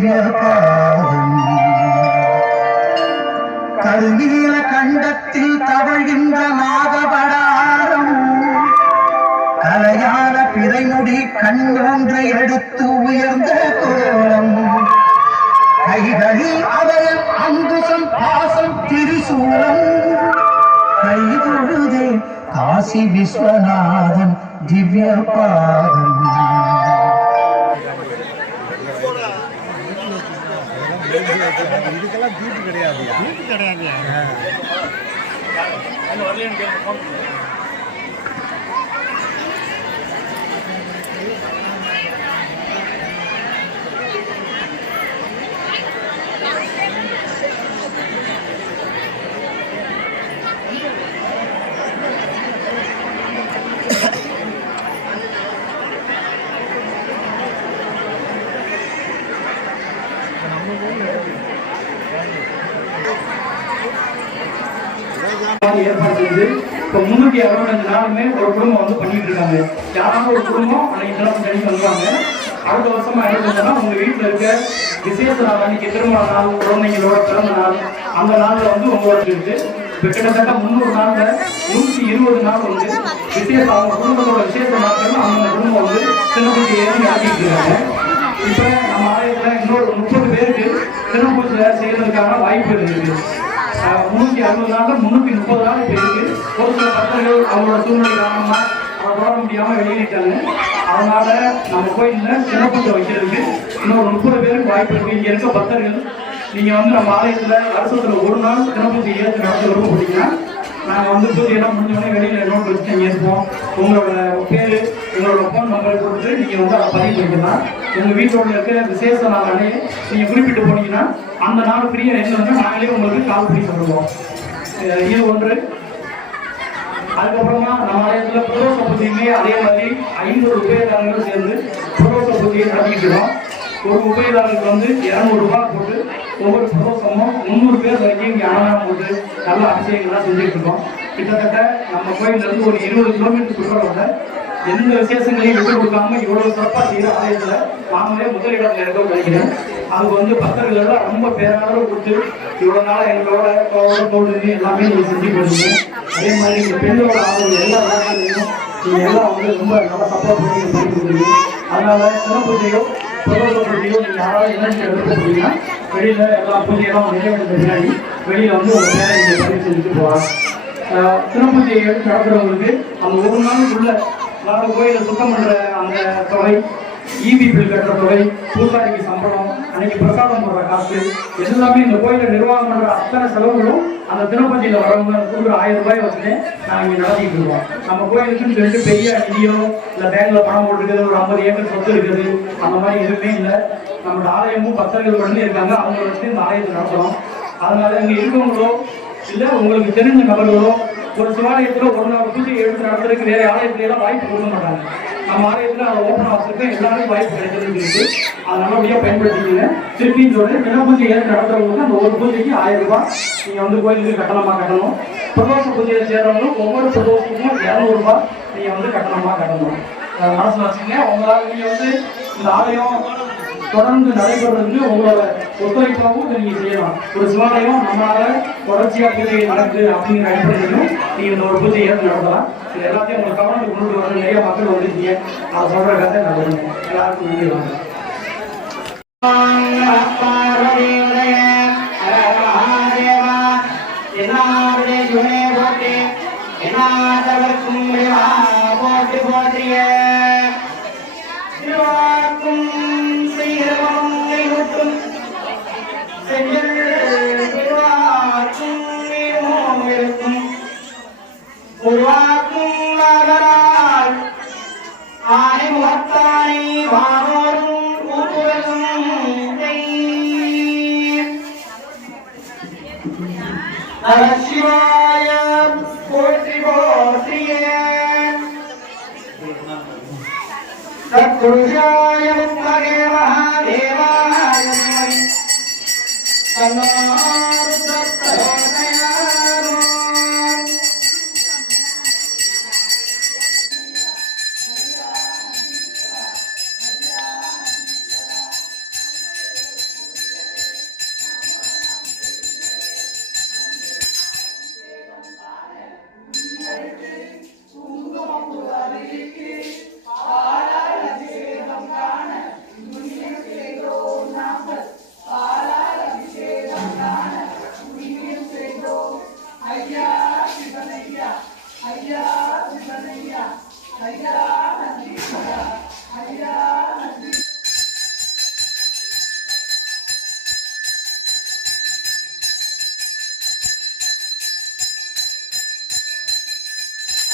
திவ்ய பாதம் கருநீல கண்டத்தில் தவழ்கின்ற நாகபடாரம் கலையான பிறைமுடி கண்ணொன்றை எடுத்து உயர்ந்த கோலம் கைகளில் அவரின் அங்குசம் பாசம் திரிசூலம் கைதொழுதே காசி விஸ்வநாதன் திவ்ய பாதம் இதுக்கெல்லாம் தீட்டு கிடையாது ஏற்பாடு செய்து இப்போ 365 நாளுமே ஒரு குடும்பம் வந்து பண்ணிட்டு இருக்காங்க. யாராவது ஒரு குடும்பம் அன்னைக்கு தினம் கழிச்சு வந்துவாங்க. அடுத்த வருஷமா என்ன உங்க வீட்டில் இருக்க விசேஷ நாள் அன்னைக்கு திருமண நாள், குழந்தைங்களோட பிறந்த நாள், அந்த நாளில் வந்து உங்களோட இருக்கு. இப்போ கிட்டத்தட்ட 300 நாள்ல 120 நாள் வந்து விசேஷம் அவங்க குடும்பத்தோட விசேஷ நாட்கள் அந்த குடும்பம் வந்து சின்னப்பூச்சி ஏறி நடத்திட்டு இருக்காங்க. இப்போ நம்ம ஆலயத்தில் இன்னொரு 30 பேருக்கு சின்னப்பூச்சியில் செய்யறதுக்கான வாய்ப்பு இருக்கு. 360 நாள் 330 நாள் இப்போ இருக்கு. ஒரு சில பக்தர்கள் அவங்களோட சூழ்நிலை காரணமா அதை போட முடியாம வெளியிட்டாங்க. அதனால நம்ம கோயிலில் சின்னப்பூச்சை வைக்கிறதுக்கு இன்னொரு 30 பேருக்கு வாய்ப்பு இருக்கு. இங்க இருக்க பக்தர்கள் நீங்க வந்து நம்ம ஆலயத்துல வருஷத்துல ஒரு நாள் சின்னப்பூச்சி ஏற்று நடத்த விருப்பப்பட்டீங்கன்னா நாங்கள் வந்து பூஜையெல்லாம் முடிஞ்சோடனே வெளியில் நோட் வச்சு ஏற்போம். உங்களோட பேர், உங்களோட ஃபோன் நம்பரை கொடுத்து நீங்கள் வந்து அதை பதிவு பண்ணிக்கலாம். உங்கள் வீட்டோட இருக்கிற விசேஷ நாளாலே நீங்கள் குறிப்பிட்டு போனீங்கன்னா அந்த நாள் ஃப்ரீயாக என்னன்னா நாங்களே உங்களுக்கு கால் பண்ணி சொல்லுவோம். இது ஒன்று. அதுக்கப்புறமா நம்ம ஆலயத்தில் பிரதோஷ பூஜையுமே அதே மாதிரி 50 உபயதாரங்களும் சேர்ந்து பிரதோஷ பூஜையை நடத்திக்கிட்டு இருக்கோம். ஒரு உபயதாரருக்கு வந்து 200 ரூபாய் போட்டு ஒவ்வொரு பிரதோஷமும் 300 பேர் வரைக்கும் இங்கே அன்னதானம் போட்டு நல்ல அபிஷேகங்கள்லாம் செஞ்சுட்டு இருக்கோம். கிட்டத்தட்ட நம்ம கோயிலிருந்து ஒரு 20 கிலோமீட்டர் சுற்றுலாவோட எந்த விசேஷங்களையும் விட்டு கொடுக்காம இவ்வளவு சிறப்பாக செய்கிற ஆலயத்தில் நாமளே முதலிடம் இருக்கோம்னு நினைக்கிறேன். அதுக்கு வந்து பக்தர்கள் ரொம்ப பேராதரவு கொடுத்து இவ்வளோ நாள் எங்களோட தோடு எல்லாமே நீங்கள் செஞ்சு போடுங்க. அதே மாதிரி இந்த பெண்ணோட ஆதரவு எல்லா விளையாட்டுலையும் நீங்கள் எல்லாம் வந்து ரொம்ப நல்லா சப்போர்ட் பண்ணி பண்ணி கொடுக்குறீங்க. அதனால சிறப்பூஜையோ பிரதோஷ பூஜையோ நீங்கள் யாராவது இணைஞ்சு எடுக்க போட்டீங்கன்னா வெளியில் எல்லா பூஜையெல்லாம் நிறைவேற்ற பின்னாடி வெளியில் வந்து ஒரு நேரம் நீங்கள் பதிவு செஞ்சுட்டு போகலாம். சிறப்பூஜையை எடுத்து நடத்துகிறவங்களுக்கு அந்த ஒரு நாளுக்குள்ள நாங்கள் கோயிலை சுத்தம் பண்ணுற அந்த தொகை, ஈபி பில் கட்டுற தொகை, பூசாரிக்கு சம்பளம், அன்னைக்கு பிரசாதம் போடுற காசு எல்லாமே இந்த கோயிலை நிர்வாகம் பண்ணுற அத்தனை செலவுகளும் அந்த தினப்பூஜையில் வரவங்க கொடுக்குற 1000 ரூபாய் வச்சுட்டு நாங்கள் இங்கே நடத்திட்டு இருக்கோம். நம்ம கோயிலுக்குன்னு சொல்லிட்டு பெரிய நிதியோ இல்லை பேங்க்ல பணம் போட்டுருக்குது, ஒரு 50 ஏக்கர் சொத்து இருக்குது, அந்த மாதிரி எதுவுமே இல்லை. நம்மளோட ஆலயமும் பக்தர்கள் மட்டும் இருக்காங்க, அவங்க வச்சு இந்த ஆலயத்தை நடத்துகிறோம். அதனால இங்கே இருக்கவங்களோ இல்லை உங்களுக்கு தெரிஞ்ச நபர்களோ ஒரு சிவாலயத்தில் ஒரு நாள் பூஜை எடுத்து நடத்துறதுக்கு வேற ஆலயத்துலாம் வாய்ப்பு கொடுக்க மாட்டாங்க. நம்ம ஆலயத்தில் அதை ஓப்பனாக வச்சுருக்கோம், எல்லாருக்கும் வாய்ப்பு கிடைக்கிறது இருக்குது. அதை நல்லபடியாக பயன்படுத்திக்கிங்க. திருப்பி சொல்கிறேன், தின பூஜை ஏற்று நடத்துறவங்களுக்கு அந்த ஒரு பூஜைக்கு 1000 ரூபாய் நீங்கள் வந்து கோயிலுக்கு கட்டணமாக கட்டணும். பிரதோஷ பூஜையை சேர்றவங்களும் ஒவ்வொரு பிரதோஷத்துக்கும் 200 ரூபாய் நீங்கள் வந்து கட்டணமாக கட்டணும். மனசில் வச்சுங்க. உங்களால் நீங்கள் வந்து இந்த ஆலயம் தொடர்ந்து நடைபெறதுக்கு உங்களோட ஒத்துழைப்பாகவும் நீங்கள் செய்யலாம். ஒரு சிவாலயம் நம்மளால தொடர்ச்சியாக பூஜை நடக்குது அப்படிங்கிற அடிப்படையிலும் நீங்கள் இந்த ஒரு பூஜையை ஏற்று நடத்தலாம். இது எல்லாத்தையும் உங்களை கவனத்துக்கு கொண்டு வர நிறைய மக்கள் வந்துருக்கீங்க. அதை சொல்கிற கதை நான் சொல்லுங்க. எல்லாருக்கும் நன்றி. வாங்க. சிவாய போற்றி போற்றிய சத்குருஷாய முத்மகே மகாதேவாய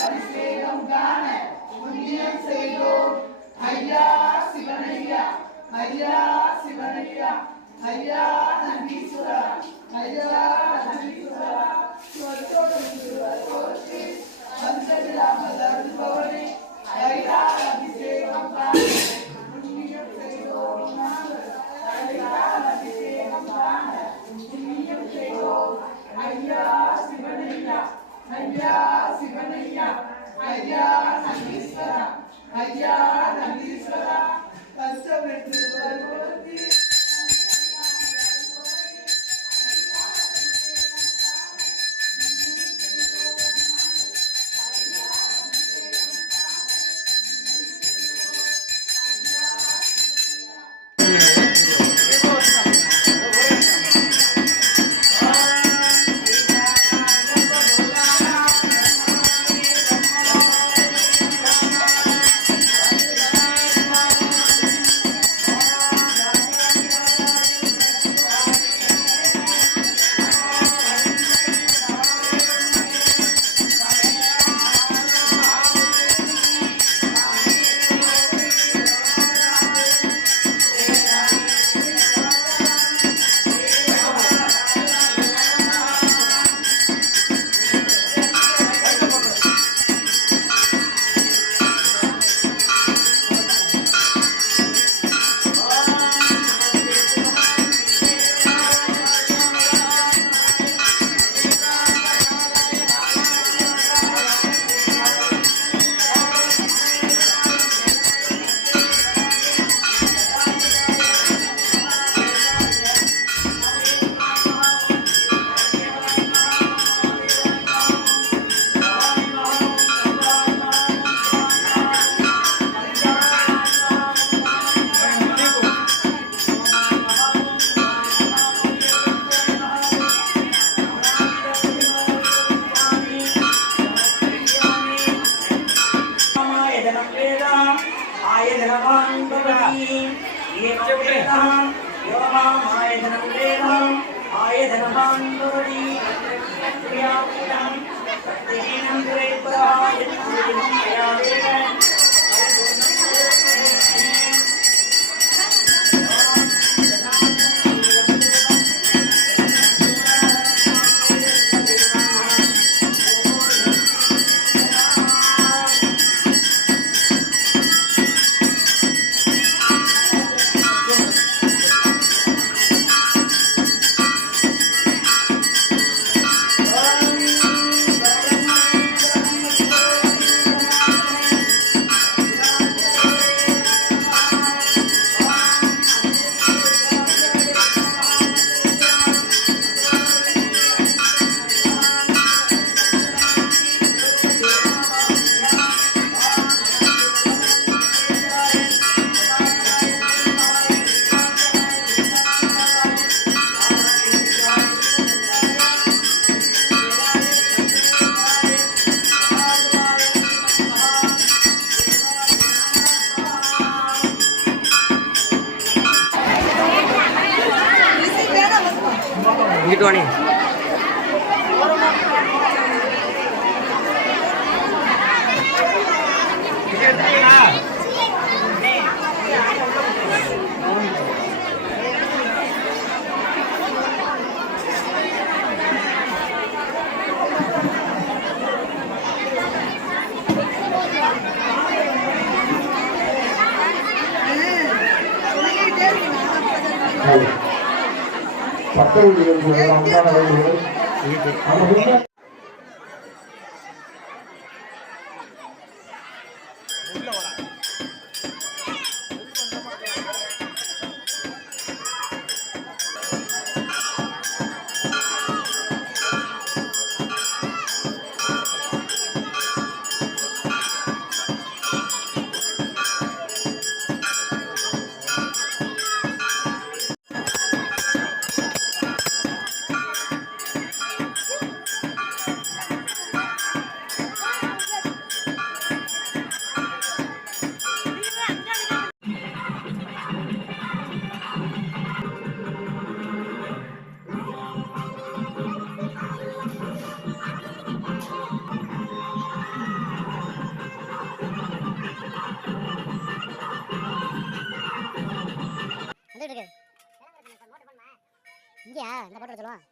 அபிஷேகம் காண புண்ணியம் செய்தோம் ஐயா சிவனையா ஐயா சிவனையா ஐயா நந்தீஸ்வரா ஐயா நந்தீஸ்வரா பவனி ஐயா அபிஷேகம் காண புண்ணியம் செய்தோம் ஐயா அபிஷேகம் காண புண்ணியம் செய்தோம் ஐயா சிவனையா ஐயா சிவனையா ஐயா நந்தீஸ்வரா ஐயா நந்தீஸ்வரா கஷ்டப்பட்டு வருவோதி இங்கிட்டு வாணி சட்ட ஊழியர்கள் எடுத்தியா இந்த போட்டோ எடுத்துருவோம்.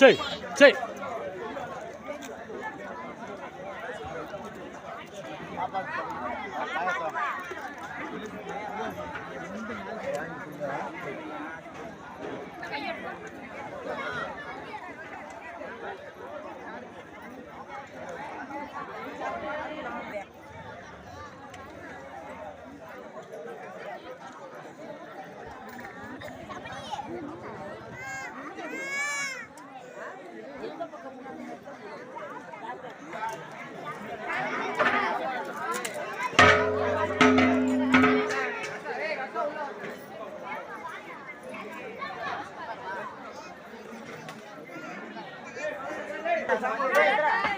சரி சரி Hey,